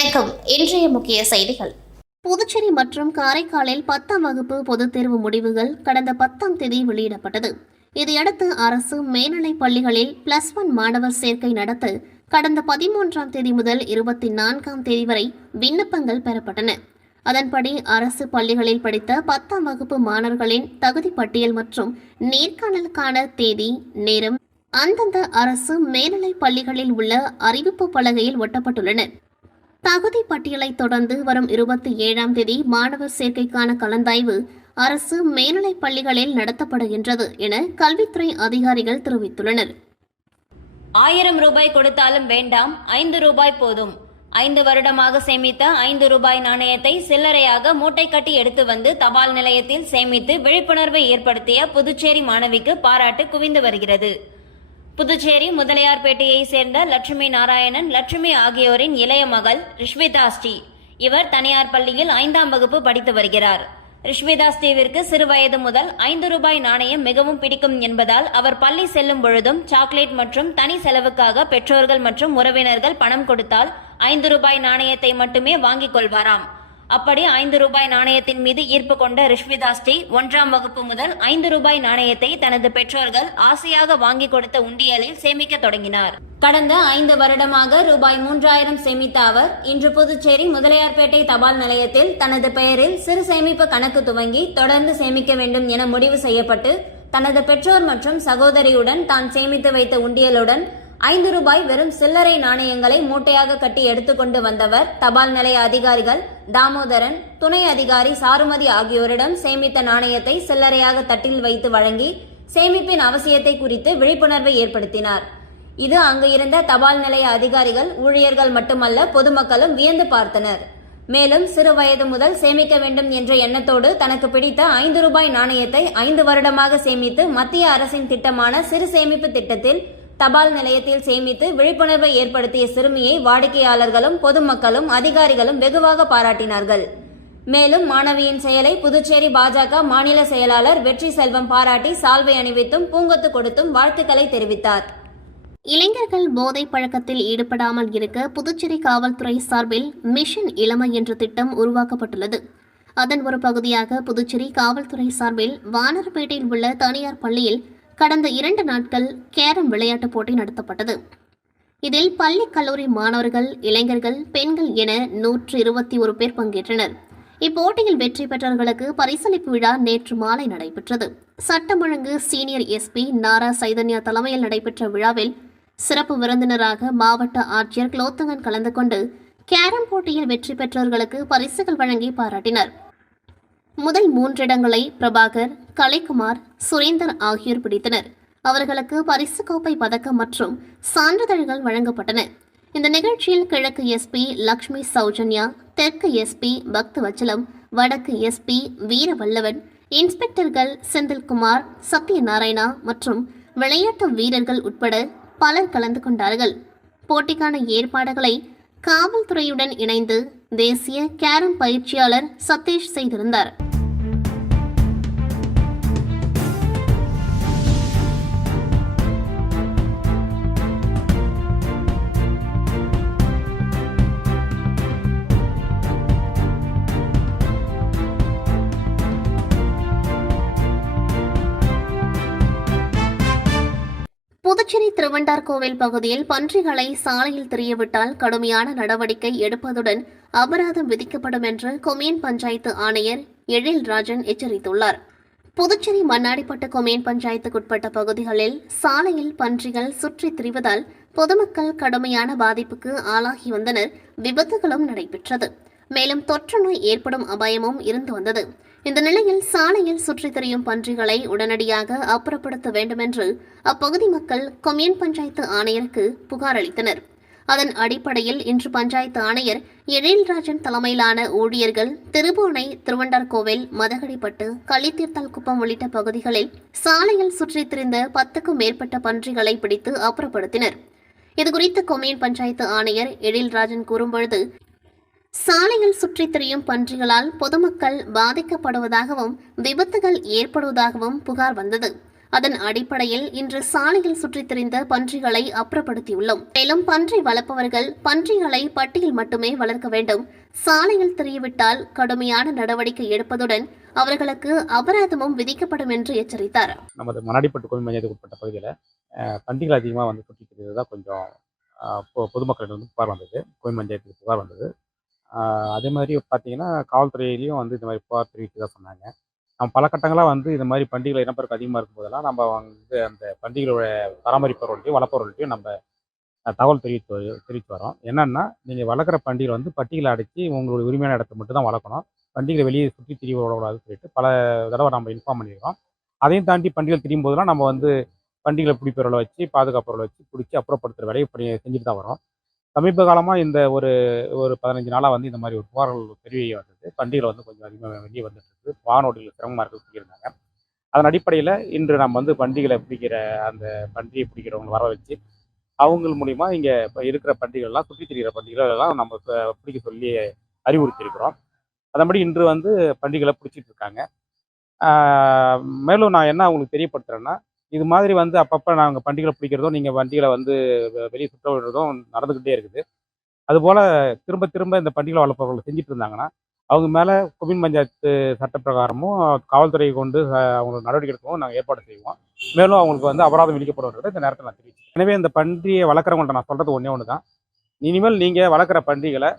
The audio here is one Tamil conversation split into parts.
வணக்கம். இன்றைய முக்கிய செய்திகள். புதுச்சேரி மற்றும் காரைக்காலில் பத்தாம் வகுப்பு பொதுத் தேர்வு முடிவுகள் கடந்த பத்தாம் தேதி வெளியிடப்பட்டது. இதையடுத்து அரசு மேல்நிலைப் பள்ளிகளில் பிளஸ் ஒன் மாணவர் சேர்க்கை நடத்த கடந்த பதிமூன்றாம் தேதி முதல் இருபத்தி நான்காம் தேதி வரை விண்ணப்பங்கள் பெறப்பட்டன. அதன்படி அரசு பள்ளிகளில் படித்த பத்தாம் வகுப்பு மாணவர்களின் தகுதி பட்டியல் மற்றும் நேர்காணலுக்கான தேதி நேரம் அந்தந்த அரசு மேல்நிலைப் பள்ளிகளில் உள்ள அறிவிப்பு பலகையில் ஒட்டப்பட்டுள்ளன. தகுதி பட்டியலை தொடர்ந்து வரும் இருபத்தி ஏழாம் தேதி மாணவர் சேர்க்கைக்கான கலந்தாய்வு அரசு மேல்நிலைப் பள்ளிகளில் நடத்தப்படுகின்றது என கல்வித்துறை அதிகாரிகள் தெரிவித்துள்ளனர். ஆயிரம் ரூபாய் கொடுத்தாலும் வேண்டாம் ஐந்து ரூபாய் போதும். ஐந்து வருடமாக சேமித்த ஐந்து ரூபாய் நாணயத்தை சில்லறையாக மூட்டை கட்டி எடுத்து வந்து தபால் நிலையத்தில் சேமித்து விழிப்புணர்வை ஏற்படுத்திய புதுச்சேரி மாணவிக்கு பாராட்டு குவிந்து வருகிறது. புதுச்சேரி முதலியார்பேட்டையை சேர்ந்த லட்சுமி நாராயணன் லட்சுமி ஆகியோரின் இளைய மகள் ரிஷ்விதா ஸ்ரீ இவர் தனியார் பள்ளியில் ஐந்தாம் வகுப்பு படித்து வருகிறார். ரிஷ்விதா ஸ்ரீவிற்கு சிறு வயது முதல் ஐந்து ரூபாய் நாணயம் மிகவும் பிடிக்கும் என்பதால் அவர் பள்ளி செல்லும் பொழுதும் சாக்லேட் மற்றும் தனி செலவுக்காக பெற்றோர்கள் மற்றும் உறவினர்கள் பணம் கொடுத்தால் ஐந்து ரூபாய் நாணயத்தை மட்டுமே வாங்கிக் கொள்வாராம். அப்படி ஐந்து ரூபாய் நாணயத்தின் மீது ஈர்ப்பு கொண்ட ரிஷ்விதா ஸ்ரீ ஒன்றாம் வகுப்பு முதல் ஐந்து ரூபாய் நாணயத்தை தனது பெற்றோர்கள் ஆசையாக வாங்கி கொடுத்த உண்டியலில் சேமிக்க தொடங்கினார். கடந்த ஐந்து வருடமாக ரூபாய் மூன்றாயிரம் சேமித்த அவர் இன்று புதுச்சேரி முதலியார்பேட்டை தபால் நிலையத்தில் தனது பெயரில் சிறு சேமிப்பு கணக்கு துவங்கி தொடர்ந்து சேமிக்க வேண்டும் என முடிவு செய்யப்பட்டு தனது பெற்றோர் மற்றும் சகோதரியுடன் தான் சேமித்து வைத்த உண்டியலுடன் ஐந்து ரூபாய் வெறும் சில்லறை நாணயங்களை மூட்டையாக கட்டி எடுத்துக்கொண்டு வந்தவர் தபால் நிலைய அதிகாரிகள் தாமோதரன் துணை அதிகாரி சாருமதி ஆகியோரிடம் சேமித்த நாணயத்தை சில்லறையாக தட்டில் வைத்து வழங்கி சேமிப்பின் அவசியத்தை குறித்து விழிப்புணர்வை ஏற்படுத்தினார். இது அங்கு இருந்த தபால் நிலைய அதிகாரிகள் ஊழியர்கள் மட்டுமல்ல பொதுமக்களும் வியந்து பார்த்தனர். மேலும் சிறு வயது முதல் சேமிக்க வேண்டும் என்ற எண்ணத்தோடு தனக்கு பிடித்த ஐந்து ரூபாய் நாணயத்தை ஐந்து வருடமாக சேமித்து மத்திய அரசின் திட்டமான சிறு சேமிப்பு திட்டத்தில் தபால் நிலையத்தில் சேமித்து விழிப்புணர்வை ஏற்படுத்திய சிறுமியை வாடிக்கையாளர்களும் பொதுமக்களும் அதிகாரிகளும் வெகுவாக பாராட்டினார்கள். மேலும் மாணவியின் செயலை புதுச்சேரி பாஜக மாநில செயலாளர் வெற்றி செல்வம் பாராட்டி சால்வை அணிவித்தும் பூங்கொத்து கொடுத்தும் வாழ்த்துக்களை தெரிவித்தார். இளைஞர்கள் போதை பழக்கத்தில் ஈடுபடாமல் இருக்க புதுச்சேரி காவல்துறை சார்பில் மிஷன் இளமை என்ற திட்டம் உருவாக்கப்பட்டுள்ளது. அதன் ஒரு பகுதியாக புதுச்சேரி காவல்துறை சார்பில் வானர்பேட்டையில் உள்ள தனியார் பள்ளியில் கடந்த இரண்டு நாட்கள் கேரம் விளையாட்டுப் போட்டி நடத்தப்பட்டது. இதில் பள்ளி கல்லூரி மாணவர்கள் இளைஞர்கள் பெண்கள் என நூற்று இருபத்தி ஒரு பேர் பங்கேற்றனர். இப்போட்டியில் வெற்றி பெற்றவர்களுக்கு பரிசளிப்பு விழா நேற்று மாலை நடைபெற்றது. சட்டம் ஒழுங்கு சீனியர் எஸ்பி நாரா சைதன்யா தலைமையில் நடைபெற்ற விழாவில் சிறப்பு விருந்தினராக மாவட்ட ஆட்சியர் குலோத்தங்கன் கலந்து கொண்டு கேரம் போட்டியில் வெற்றி பெற்றவர்களுக்கு பரிசுகள் வழங்கி பாராட்டினர். முதல் மூன்றிடங்களை பிரபாகர் கலைக்குமார் சுரேந்தர் ஆகியோர் பிடித்தனர். அவர்களுக்கு பரிசு கோப்பை பதக்கம் மற்றும் சான்றிதழ்கள் வழங்கப்பட்டன. இந்த நிகழ்ச்சியில் கிழக்கு எஸ்பி லக்ஷ்மி சௌஜன்யா தெற்கு எஸ்பி பக்தவச்சலம் வடக்கு எஸ்பி வீரவல்லவன் இன்ஸ்பெக்டர்கள் செந்தில்குமார் சத்யநாராயணா மற்றும் விளையாட்டு வீரர்கள் உட்பட பலர் கலந்து கொண்டார்கள். போட்டிக்கான ஏற்பாடுகளை காவல்துறையுடன் இணைந்து தேசிய கேரம் பயிற்சியாளர் சதீஷ் செய்திருந்தார். திருவண்டார்கோவில் பகுதியில் பன்றிகளை சாலையில் திரியவிட்டால் கடுமையான நடவடிக்கை எடுப்பதுடன் அபராதம் விதிக்கப்படும் என்று கொமேன் பஞ்சாயத்து ஆணையர் எழில் ராஜன் எச்சரித்துள்ளார். புதுச்சேரி மண்ணாடிப்பட்டு கொமேன் பஞ்சாயத்துக்குட்பட்ட பகுதிகளில் சாலையில் பன்றிகள் சுற்றித் திரிவதால் பொதுமக்கள் கடுமையான பாதிப்புக்கு ஆளாகி வந்தனர். விபத்துகளும் நடைபெற்றது. மேலும் தொற்று நோய் ஏற்படும் அபாயமும் இருந்து வந்தது. இந்த நிலையில் சாலையில் சுற்றித் திரியும் பன்றிகளை உடனடியாக அப்புறப்படுத்த வேண்டுமென்று அப்பகுதி மக்கள் கொம்யூன் பஞ்சாயத்து ஆணையருக்கு புகார் அளித்தனர். அதன் அடிப்படையில் இன்று பஞ்சாயத்து ஆணையர் எழில்ராஜன் தலைமையிலான ஊழியர்கள் திருபுவனை திருவண்டார்கோவில் மதகடிப்பட்டு கள்ளித்தீர்த்தல் குப்பம் உள்ளிட்ட பகுதிகளில் சாலையில் சுற்றித் திரிந்த பத்துக்கும் மேற்பட்ட பன்றிகளை பிடித்து அப்புறப்படுத்தினர். இதுகுறித்து கொம்யூன் பஞ்சாயத்து ஆணையர் எழில்ராஜன் கூறும்பொழுது சாலையில் சுற்றித் திரியும் பன்றிகளால் பொதுமக்கள் பாதிக்கப்படுவதாகவும் விபத்துகள் ஏற்படுவதாகவும் புகார் வந்தது. அதன் அடிப்படையில் இன்று சாலையில் சுற்றித் திரிந்த பன்றிகளை அப்புறப்படுத்தியுள்ளோம். மேலும் பன்றி வளர்ப்பவர்கள் பன்றிகளை பட்டியில் மட்டுமே வளர்க்க வேண்டும். சாலையில் திரியவிட்டால் கடுமையான நடவடிக்கை எடுப்பதுடன் அவர்களுக்கு அபராதமும் விதிக்கப்படும் என்று எச்சரித்தார். நமது மணாடிப்பட்டு கோவில் மையத்துக்கு உட்பட்ட பகுதியில் பன்றிகள் அதிகமாக வந்து சுற்றி தான் கொஞ்சம் பொதுமக்களிடம் புகார் வந்தது. கோயில் பஞ்சாயத்துக்கு புகார் வந்தது. அதே மாதிரி பார்த்தீங்கன்னா காவல்துறையிலையும் வந்து இந்த மாதிரி புகார் தெரிவித்து தான் சொன்னாங்க. நம்ம பல கட்டங்களாக வந்து இந்த மாதிரி பண்டிகைகள் இனப்பெருக்கம் அதிகமாக இருக்கும்போதெல்லாம் நம்ம வந்து அந்த பண்டிகைகளோட பராமரிப்பவர்கள்ட்டையும் வளர்ப்பவர்கள்ட்டையும் நம்ம தகவல் தெரிவித்து தெரிவித்து வரோம் என்னென்னா நீங்கள் வளர்க்குற பண்டிகை வந்து பட்டிகளை அடைச்சி உங்களுடைய உரிமையான இடத்த மட்டும் தான் வளர்க்கணும். பண்டிகை வெளியே சுற்றி திரிய விடக்கூடாதுன்னு சொல்லிட்டு பல தடவை நம்ம இன்ஃபார்ம் பண்ணியிருக்கோம். அதையும் தாண்டி பண்டிகைகள் திரியும் போதெல்லாம் நம்ம வந்து பண்டிகைகளை பிடிப்பவர்களை வச்சு பாதுகாப்பவர்களை வச்சு பிடிச்சி அப்புறப்படுத்துகிற வேலையை இப்படி செஞ்சுட்டு தான் வரோம் சமீப காலமாக இந்த ஒரு ஒரு பதினஞ்சு நாளாக வந்து இந்த மாதிரி ஒரு புகார்கள் பெரிய வந்தது. பண்டிகையில் வந்து கொஞ்சம் அதிகமாக வெளியே வந்துட்டு இருக்கு வானோட்டிகள் சிரமமாக இருக்குது சொல்லியிருந்தாங்க அதன் அடிப்படையில் இன்று நம்ம வந்து பண்டிகைகளை பிடிக்கிற அந்த பண்டிகை பிடிக்கிறவங்களை வர வச்சு அவங்க மூலிமா இங்கே இப்போ இருக்கிற பண்டிகைகள்லாம் சுற்றி திரிகிற பண்டிகைகள் எல்லாம் நம்ம பிடிக்க சொல்லி அறிவுறுத்தியிருக்கிறோம். அதன்படி இன்று வந்து பண்டிகைகளை பிடிச்சிட்டு இருக்காங்க. மேலும் நான் என்ன அவங்களுக்கு தெரியப்படுத்துகிறேன்னா இது மாதிரி வந்து அப்பப்போ நாங்கள் பண்டிகைகளை பிடிக்கிறதும் நீங்கள் வண்டிகளை வந்து வெளியே சுற்ற விடுறதும் நடந்துக்கிட்டே இருக்குது. அதுபோல் திரும்ப திரும்ப இந்த பண்டிகை வளர்ப்பவர்கள் செஞ்சுட்டு இருந்தாங்கன்னா அவங்க மேலே குமின் பஞ்சாயத்து சட்டப்பிரகாரமும் காவல்துறையை கொண்டு அவங்களுக்கு நடவடிக்கை எடுக்கவும் நாங்கள் ஏற்பாடு செய்வோம். மேலும் அவங்களுக்கு வந்து அபராதம் விதிக்கப்படுவதை இந்த நேரத்தில் நான் தெரிவிச்சேன் எனவே இந்த பன்றியை வளர்க்குறவங்கள்ட்ட நான் சொல்கிறது ஒன்றே ஒன்று தான். இனிமேல் நீங்கள் வளர்க்குற பண்டிகைகளை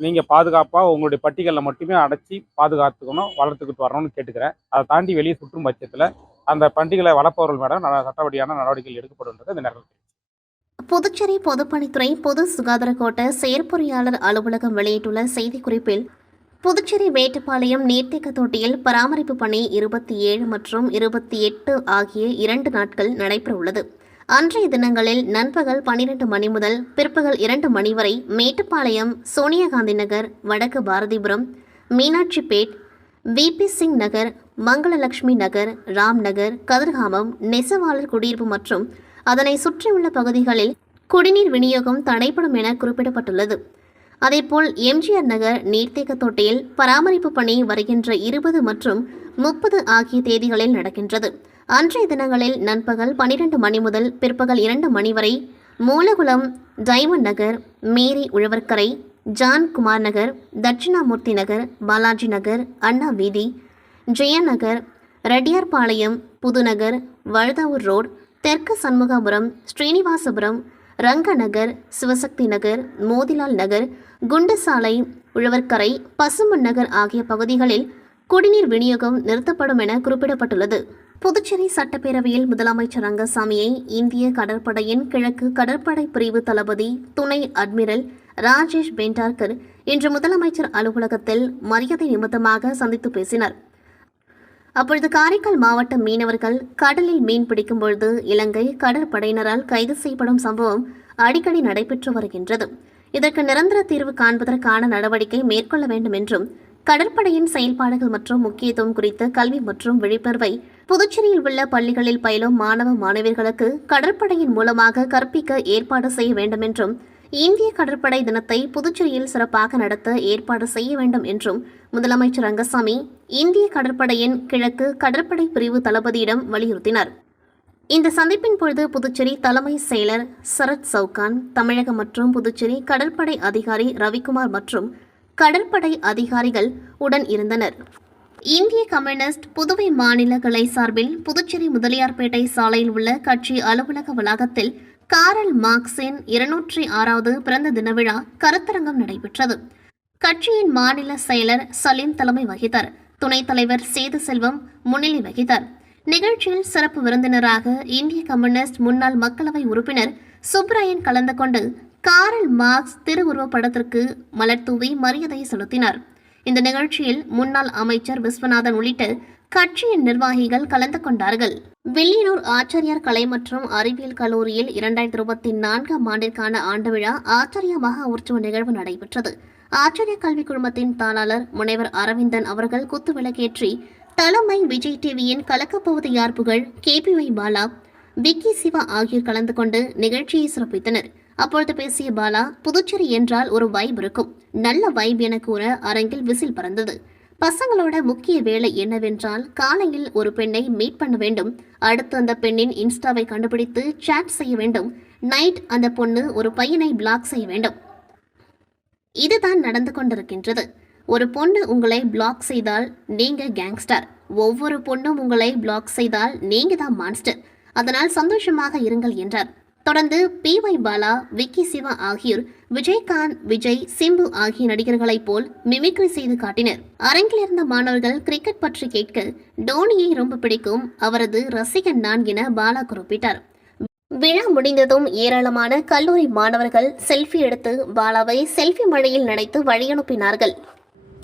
நீங்கள் பாதுகாப்பாக உங்களுடைய பட்டிகளில் மட்டுமே அடைச்சி பாதுகாத்துக்கணும் வளர்த்துக்கிட்டு வரணும்னு கேட்டுக்கிறேன். அதை தாண்டி வெளியே சுற்றும் பட்சத்தில் அந்த பண்டிகளை வளர்ப்பவர்கள் மேடம் சட்டப்படியான நடவடிக்கைகள் எடுக்கப்படுன்றது இந்த நேரத்தில் புதுச்சேரி பொதுப்பணித்துறை பொது சுகாதார கோட்ட செயற்பொறியாளர் அலுவலகம் வெளியிட்டுள்ள செய்திக்குறிப்பில் புதுச்சேரி மேட்டுப்பாளையம் நீர்த்தேக்க தொட்டியில் பராமரிப்பு பணி இருபத்தி ஏழு மற்றும் இருபத்தி எட்டு ஆகிய இரண்டு நாட்கள் நடைபெறவுள்ளது. அன்றைய தினங்களில் நண்பகல் பன்னிரண்டு மணி முதல் பிற்பகல் இரண்டு மணி வரை மேட்டுப்பாளையம் சோனியா காந்தி நகர் வடக்கு பாரதிபுரம் மீனாட்சிபேட் விபி சிங் நகர் மங்களலட்சுமி நகர் ராம் நகர் கதிர்காமம் நெசவாளர் குடியிருப்பு மற்றும் அதனை சுற்றியுள்ள பகுதிகளில் குடிநீர் விநியோகம் தடைப்படும் என குறிப்பிடப்பட்டுள்ளது. அதேபோல் எம்ஜிஆர் நகர் நீர்த்தேக்க தொட்டியில் பராமரிப்பு பணி வருகின்ற இருபது மற்றும் முப்பது ஆகிய தேதிகளில் நடக்கின்றது. அன்றைய தினங்களில் நண்பகல் பனிரெண்டு மணி முதல் பிற்பகல் இரண்டு மணி வரை Moolakulam diamond Nagar Mary Uzhavarkarai John Kumar Nagar Dakshinamoorthy Nagar Balaji Nagar Anna வீதி ஜெயநகர் ரெட்டியார்பாளையம் புதுநகர் வழுதாவூர் ரோட் தெற்கு சண்முகாபுரம் ஸ்ரீனிவாசபுரம் ரங்கநகர் சிவசக்தி நகர் மோதிலால் நகர் குண்டசாலை உழவர்கரை பசுமன் நகர் ஆகிய பகுதிகளில் குடிநீர் விநியோகம் நிறுத்தப்படும் என குறிப்பிடப்பட்டுள்ளது. புதுச்சேரி சட்டப்பேரவையில் முதலமைச்சர் ரங்கசாமியை இந்திய கடற்படையின் கிழக்கு கடற்படை பிரிவு தளபதி துணை அட்மிரல் ராஜேஷ் பெண்டார்கர் இன்று முதலமைச்சர் அலுவலகத்தில் மரியாதை நிமித்தமாக சந்தித்து பேசினர். அப்பொழுது காரைக்கால் மாவட்ட மீனவர்கள் கடலில் மீன் பிடிக்கும் பொழுது இலங்கை கடற்படையினரால் கைது செய்யப்படும் சம்பவம் அடிக்கடி நடைபெற்று வருகின்றது. இதற்கு நிரந்தர தீர்வு காண்பதற்கான நடவடிக்கை மேற்கொள்ள வேண்டும் என்றும் கடற்படையின் செயல்பாடுகள் மற்றும் முக்கியத்துவம் குறித்த கல்வி மற்றும் விழிப்புணர்வை புதுச்சேரியில் உள்ள பள்ளிகளில் பயிலும் மாணவ மாணவியர்களுக்கு கடற்படையின் மூலமாக கற்பிக்க ஏற்பாடு செய்ய வேண்டும் என்றும் இந்திய கடற்படை தினத்தை புதுச்சேரியில் சிறப்பாக நடத்த ஏற்பாடு செய்ய வேண்டும் என்றும் முதலமைச்சர் ரங்கசாமி இந்திய கடற்படையின் கிழக்கு கடற்படை பிரிவு தளபதியிடம் வலியுறுத்தினார். இந்த சந்திப்பின் பொழுது புதுச்சேரி தலைமை செயலர் சரத் சவுகான் தமிழக மற்றும் புதுச்சேரி கடற்படை அதிகாரி ரவிக்குமார் மற்றும் கடற்படை அதிகாரிகள் உடன் இருந்தனர். இந்திய கம்யூனிஸ்ட் புதுவை மாநில கிளை சார்பில் புதுச்சேரி முதலியார்பேட்டை சாலையில் உள்ள கட்சி அலுவலக வளாகத்தில் காரல் மார்க்சின் இருநூற்றி ஆறாவது பிறந்த தின விழா கருத்தரங்கம் நடைபெற்றது. கட்சியின் மாநில செயலர் சலீம் தலைமை வகித்தார். துணைத் தலைவர் சேது செல்வம் முன்னிலை வகித்தார். நிகழ்ச்சியில் சிறப்பு விருந்தினராக இந்திய கம்யூனிஸ்ட் முன்னாள் மக்களவை உறுப்பினர் சுப்ராயன் கலந்து கொண்டு காரல் மார்க்ஸ் திருவுருவப்படத்திற்கு மலர் தூவி மரியாதை செலுத்தினார். இந்த நிகழ்ச்சியில் முன்னாள் அமைச்சர் விஸ்வநாதன் உள்ளிட்ட கட்சியின் நிர்வாகிகள் கலந்து கொண்டார்கள். வில்லியனூர் ஆச்சாரியார் கலை மற்றும் அறிவியல் கல்லூரியில் இரண்டாயிரத்தி இருபத்தி நான்காம் ஆண்டிற்கான ஆண்டு விழா ஆச்சாரிய மகா உற்சவ நிகழ்வு நடைபெற்றது. ஆச்சாரிய கல்வி குழுமத்தின் தாளாளர் முனைவர் அரவிந்தன் அவர்கள் குத்துவிளக்கேற்றி தலைமை விஜய் டிவியின் கலக்கப்போவது யார் புகழ்? கேபிஒய் பாலா விக்கி சிவா ஆகியோர் கலந்து கொண்டு நிகழ்ச்சியை சிறப்பித்தனர். அப்பொழுது பேசிய பாலா புதுச்சேரி என்றால் ஒரு வைப் இருக்கும். நல்ல வைப் என கூற அரங்கில் விசில் பறந்தது. பசங்களோட முக்கிய வேலை என்னவென்றால் காலையில் ஒரு பெண்ணை மீட் பண்ண வேண்டும். அடுத்து அந்த பெண்ணின் இன்ஸ்டாவை கண்டுபிடித்து சாட் செய்ய வேண்டும். நைட் அந்த பொண்ணு ஒரு பையனை பிளாக் செய்ய வேண்டும். இதுதான் நடந்து கொண்டிருக்கின்றது. ஒரு பொண்ணு உங்களை பிளாக் செய்தால் நீங்க கேங்ஸ்டர் ஒவ்வொரு பொண்ணும் உங்களை பிளாக் செய்தால் நீங்க தான் மான்ஸ்டர் அதனால் சந்தோஷமாக இருங்கள் என்றார். தொடர்ந்து P Y Bala Vicky Siva ஆகியோர் விஜயகாந்த் விஜய் சிம்பு ஆகிய நடிகர்களைப் போல் மிமிக்ரி செய்து காட்டினர். அரங்கில் இருந்த மாணவர்கள் கிரிக்கெட் பற்றி கேட்க டோனியை ரொம்ப பிடிக்கும் அவரது ரசிகன் நான் என பாலா குறிப்பிட்டார். விழா முடிந்ததும் ஏராளமான கல்லூரி மாணவர்கள் செல்ஃபி எடுத்து பாலாவை செல்ஃபி மழையில் நனைத்து வழியனுப்பினார்கள்.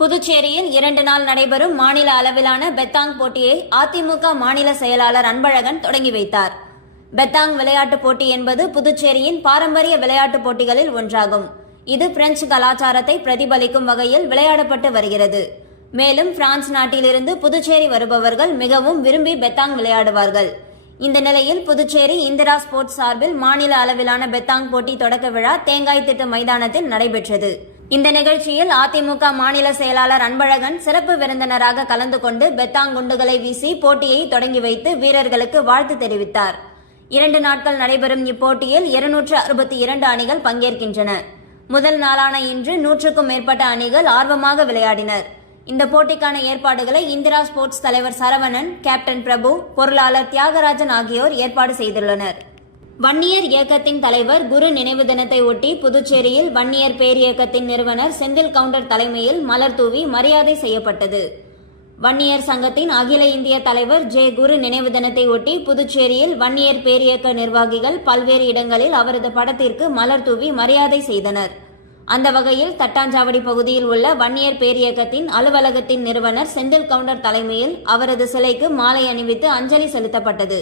புதுச்சேரியில் இரண்டு நாள் நடைபெறும் மாநில அளவிலான பெத்தாங் போட்டியை அதிமுக மாநில செயலாளர் அன்பழகன் தொடங்கி வைத்தார். பெத்தாங் விளையாட்டுப் போட்டி என்பது புதுச்சேரியின் பாரம்பரிய விளையாட்டுப் போட்டிகளில் ஒன்றாகும். இது பிரெஞ்சு கலாச்சாரத்தை பிரதிபலிக்கும் வகையில் விளையாடப்பட்டு வருகிறது. மேலும் பிரான்ஸ் நாட்டிலிருந்து புதுச்சேரி வருபவர்கள் மிகவும் விரும்பி பெத்தாங் விளையாடுவார்கள். இந்த நிலையில் புதுச்சேரி இந்திரா ஸ்போர்ட்ஸ் சார்பில் மாநில அளவிலான பெத்தாங் போட்டி தொடக்க விழா தேங்காய் திட்டு மைதானத்தில் நடைபெற்றது. இந்த நிகழ்ச்சியில் அதிமுக மாநில செயலாளர் அன்பழகன் சிறப்பு விருந்தினராக கலந்து கொண்டு பெத்தாங் குண்டுகளை வீசி போட்டியை தொடங்கி வைத்து வீரர்களுக்கு வாழ்த்து தெரிவித்தார். இரண்டு நாட்கள் நடைபெறும் இப்போட்டியில் இருநூற்று அறுபத்தி இரண்டு அணிகள் பங்கேற்கின்றன. முதல் நாளான இன்று நூற்றுக்கும் மேற்பட்ட அணிகள் ஆர்வமாக விளையாடினர். இந்த போட்டிக்கான ஏற்பாடுகளை இந்திரா ஸ்போர்ட்ஸ் தலைவர் சரவணன் கேப்டன் பிரபு பொருளாளர் தியாகராஜன் ஆகியோர் ஏற்பாடு செய்துள்ளனர். வன்னியர் இயக்கத்தின் தலைவர் குரு நினைவு தினத்தை ஒட்டி புதுச்சேரியில் வன்னியர் பேரியக்கத்தின் நிறுவனர் செந்தில் கவுண்டர் தலைமையில் மலர் தூவி மரியாதை செய்யப்பட்டது. வன்னியர் சங்கத்தின் அகில இந்திய தலைவர் ஜே குரு நினைவு தினத்தை ஒட்டி புதுச்சேரியில் வன்னியர் பேரியக்க நிர்வாகிகள் பல்வேறு இடங்களில் அவரது படத்திற்கு மலர் தூவி மரியாதை செய்தனர். அந்த வகையில் தட்டாஞ்சாவடி பகுதியில் உள்ள வன்னியர் பேரியக்கத்தின் அலுவலகத்தின் நிறுவனர் செந்தில் கவுண்டர் தலைமையில் அவரது சிலைக்கு மாலை அணிவித்து அஞ்சலி செலுத்தப்பட்டது.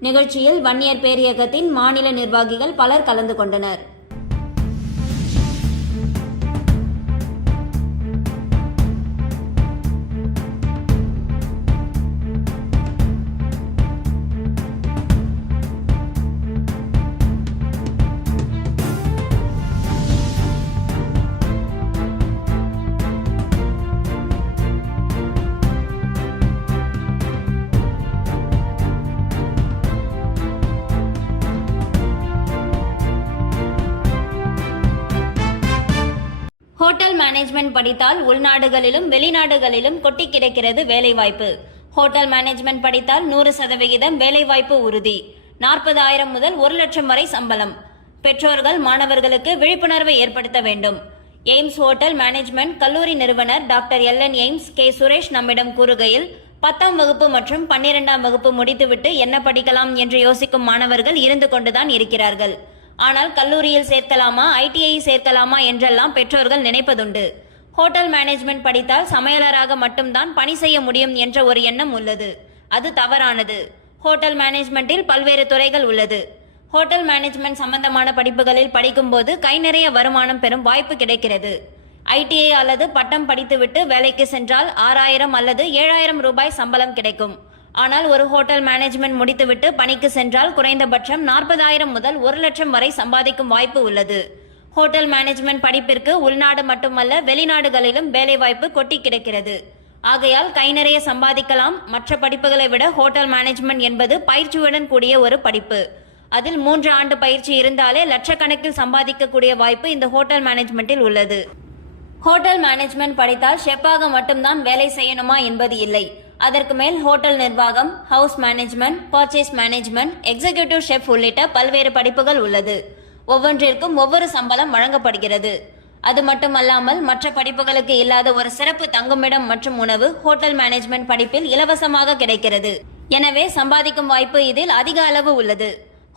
நிகழ்ச்சியில் வன்னியர் பேரியக்கத்தின் மாநில நிர்வாகிகள் பலர் கலந்து கொண்டனர். மேனேஜ்மெண்ட் படித்தால் உள்நாடுகளிலும் வெளிநாடுகளிலும் கொட்டி கிடக்கிறது வேலைவாய்ப்பு. ஹோட்டல் மேனேஜ்மெண்ட் படித்தால் நூறு சதவிகிதம் வேலைவாய்ப்பு உறுதி. நாற்பதாயிரம் முதல் ஒரு லட்சம் வரை சம்பளம். பெற்றோர்கள் மாணவர்களுக்கு விழிப்புணர்வை ஏற்படுத்த வேண்டும். எய்ம்ஸ் ஹோட்டல் மேனேஜ்மெண்ட் கல்லூரி நிறுவனர் doctor L N AIMS K Suresh நம்மிடம் கூறுகையில் பத்தாம் வகுப்பு மற்றும் பன்னிரெண்டாம் வகுப்பு முடித்துவிட்டு என்ன படிக்கலாம் என்று யோசிக்கும் மாணவர்கள் இருந்து கொண்டுதான் இருக்கிறார்கள். ஆனால் கல்லூரியில் சேர்க்கலாமா ஐடிஐ சேர்க்கலாமா என்றெல்லாம் பெற்றோர்கள் நினைப்பதுண்டு. ஹோட்டல் மேனேஜ்மெண்ட் படித்தால் சமையலராக மட்டும்தான் பணி செய்ய முடியும் என்ற ஒரு எண்ணம் உள்ளது. அது தவறானது. ஹோட்டல் மேனேஜ்மெண்ட்டில் பல்வேறு துறைகள் உள்ளது. ஹோட்டல் மேனேஜ்மெண்ட் சம்பந்தமான படிப்புகளில் படிக்கும்போது கை நிறைய வருமானம் பெறும் வாய்ப்பு கிடைக்கிறது. ஐடிஐ அல்லது பட்டம் படித்துவிட்டு வேலைக்கு சென்றால் ஆறாயிரம் அல்லது ஏழாயிரம் ரூபாய் சம்பளம் கிடைக்கும். ஆனால் ஒரு ஹோட்டல் மேனேஜ்மெண்ட் முடித்துவிட்டு பணிக்கு சென்றால் குறைந்தபட்சம் நாற்பதாயிரம் முதல் ஒரு லட்சம் வரை சம்பாதிக்கும் வாய்ப்பு உள்ளது. ஹோட்டல் மேனேஜ்மெண்ட் படிப்பிற்கு உள்நாடு மட்டுமல்ல வெளிநாடுகளிலும் வேலைவாய்ப்பு கொட்டி கிடக்கிறது. ஆகையால் கை நிறைய சம்பாதிக்கலாம். மற்ற படிப்புகளை விட ஹோட்டல் மேனேஜ்மெண்ட் என்பது பயிற்சியுடன் கூடிய ஒரு படிப்பு. அதில் மூன்று ஆண்டு பயிற்சி இருந்தாலே லட்சக்கணக்கில் சம்பாதிக்கக்கூடிய வாய்ப்பு இந்த ஹோட்டல் மேனேஜ்மெண்ட்டில் உள்ளது. ஹோட்டல் மேனேஜ்மெண்ட் படித்தால் ஷெப்பாக மட்டும்தான் வேலை செய்யணுமா என்பது இல்லை. அதற்கு மேல் ஹோட்டல் நிர்வாகம் house management purchase management executive chef உள்ளிட்ட பல்வேறு படிப்புகள் உள்ளது. ஒவ்வொன்றிற்கும் ஒவ்வொரு சம்பளம் வழங்கப்படுகிறது. அது மட்டுமல்லாமல் மற்ற படிப்புகளுக்கு இல்லாத ஒரு சிறப்பு தங்குமிடம் மற்றும் உணவு ஹோட்டல் மேனேஜ்மெண்ட் படிப்பில் இலவசமாக கிடைக்கிறது. எனவே சம்பாதிக்கும் வாய்ப்பு இதில் அதிக அளவு உள்ளது.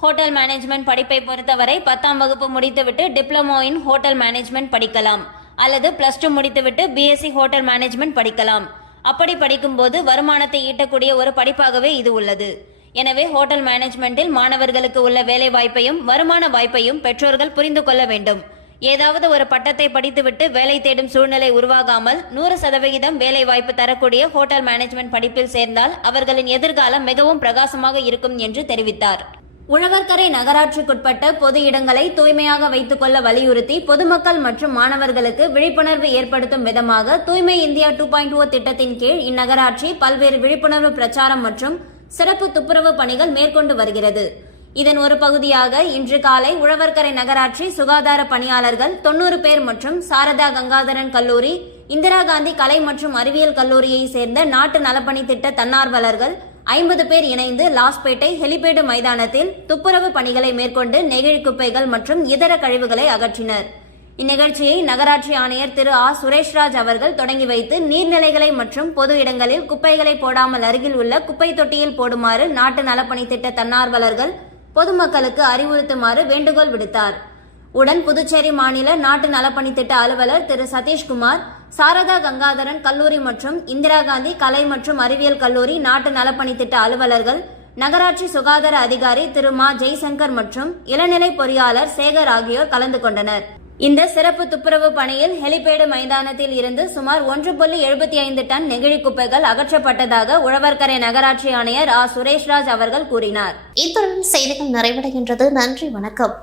ஹோட்டல் மேனேஜ்மெண்ட் படிப்பை பொறுத்தவரை பத்தாம் வகுப்பு முடித்துவிட்டு டிப்ளமோ இன் ஹோட்டல் மேனேஜ்மெண்ட் படிக்கலாம் அல்லது பிளஸ் டூ முடித்துவிட்டு பிஎஸ்சி ஹோட்டல் மேனேஜ்மெண்ட் படிக்கலாம். அப்படி படிக்கும்போது வருமானத்தை ஈட்டக்கூடிய ஒரு படிப்பாகவே இது உள்ளது. எனவே ஹோட்டல் மேனேஜ்மெண்டில் மாணவர்களுக்கு உள்ள வேலை வாய்ப்பையும் வருமான வாய்ப்பையும் பெற்றோர்கள் புரிந்து கொள்ள வேண்டும். ஏதாவது ஒரு பட்டத்தை படித்துவிட்டு வேலை தேடும் சூழ்நிலை உருவாகாமல் நூறு சதவிகிதம் வேலை வாய்ப்பு தரக்கூடிய ஹோட்டல் மேனேஜ்மெண்ட் படிப்பில் சேர்ந்தால் அவர்களின் எதிர்காலம் மிகவும் பிரகாசமாக இருக்கும் என்று தெரிவித்தார். உழவர்கரை நகராட்சிக்குட்பட்ட பொது இடங்களை தூய்மையாக வைத்துக் கொள்ள வலியுறுத்தி பொதுமக்கள் மற்றும் மாணவர்களுக்கு விழிப்புணர்வு ஏற்படுத்தும் விதமாக தூய்மை இந்தியா டூ பாயிண்ட் ஓ திட்டத்தின் கீழ் இந்நகராட்சி பல்வேறு விழிப்புணர்வு பிரச்சாரம் மற்றும் சிறப்பு துப்புரவு பணிகள் மேற்கொண்டு வருகிறது. இதன் ஒரு பகுதியாக இன்று காலை உழவர்கரை நகராட்சி சுகாதார பணியாளர்கள் தொன்னூறு பேர் மற்றும் சாரதா கங்காதரன் கல்லூரி இந்திரா காந்தி கலை மற்றும் அறிவியல் கல்லூரியை சேர்ந்த நாட்டு நலப்பணி திட்ட தன்னார்வலர்கள் ஐம்பது பேர் இணைந்து லாஸ்பேட்டை ஹெலிபேடு மைதானத்தில் துப்புரவு பணிகளை மேற்கொண்டு நெகிழி குப்பைகள் மற்றும் இதர கழிவுகளை அகற்றினர். இந்நிகழ்ச்சியை நகராட்சி ஆணையர் திரு ஆ. சுரேஷ்ராஜ் அவர்கள் தொடங்கி வைத்து நீர்நிலைகளை மற்றும் பொது இடங்களில் குப்பைகளை போடாமல் அருகில் உள்ள குப்பை தொட்டியில் போடுமாறு நாட்டு நலப்பணி திட்ட தன்னார்வலர்கள் பொதுமக்களுக்கு அறிவுறுத்துமாறு வேண்டுகோள் விடுத்தார். உடன் புதுச்சேரி மாநில நாட்டு நலப்பணித்திட்ட அலுவலர் திரு சதீஷ்குமார் சாரதா கங்காதரன் கல்லூரி மற்றும் இந்திரா காந்தி கலை மற்றும் அறிவியல் கல்லூரி நாட்டு நலப்பணித்திட்ட அலுவலர்கள் நகராட்சி சுகாதார அதிகாரி திரு மா. ஜெய்சங்கர் மற்றும் இளநிலை பொறியாளர் சேகர் ஆகியோர் கலந்து கொண்டனர். இந்த சிறப்பு துப்புரவு பணியில் ஹெலிபேடு மைதானத்தில் இருந்து சுமார் ஒன்று புள்ளி எழுபத்தி ஐந்து டன் நெகிழி குப்பைகள் அகற்றப்பட்டதாக உழவர்கரை நகராட்சி ஆணையர் ஆ. சுரேஷ்ராஜ் அவர்கள் கூறினார். இத்துடன் செய்திகள் நிறைவடைகின்றது. நன்றி வணக்கம்.